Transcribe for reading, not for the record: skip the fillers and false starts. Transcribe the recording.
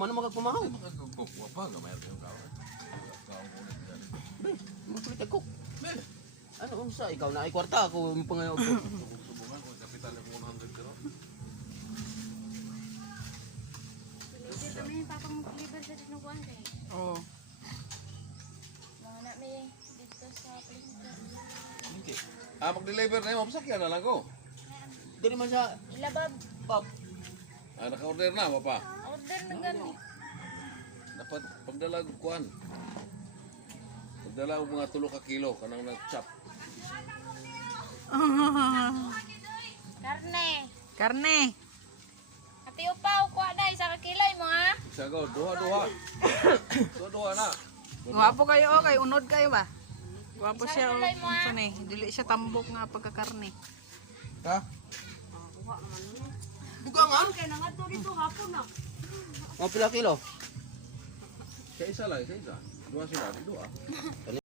man magagpumahaw. Magkakukwa pa, gamay rin yung kawan. Magkulit ako. Ano unsa ikaw na ay kwarta ako yung pangayaw ko. Subungan ko, kapital yung 100 pero. Hindi kami papang mag-deliver sa tinukuan kay. Oo. Mga na may dito sa Pilipinas. Hindi. Mag-deliver na yun, mapasakyan na lang ko. Dili man siya Ilabab, pap. Naka-order na, mapa. order na gani. Dapat pagdala ko kuhan. Pagdala ko mga 3 ka kilo, kanang nag-chop. Karne. Karne. Ati upaw, kuha na, isa ka kilay mo ha. Isa ko, duha-duha. Duha-duha na. Gwapo kayo, okay. Unod kayo ba? Gwapo Isang siya. kulay mo, ah. Saan eh? Dili siya tambok nga pagkakarne. Ha? Dugangan? Kaya nangadto dito hapon na. Mga pila kilo. Sa isa lang, sa isa. Duha sila, duha. Kani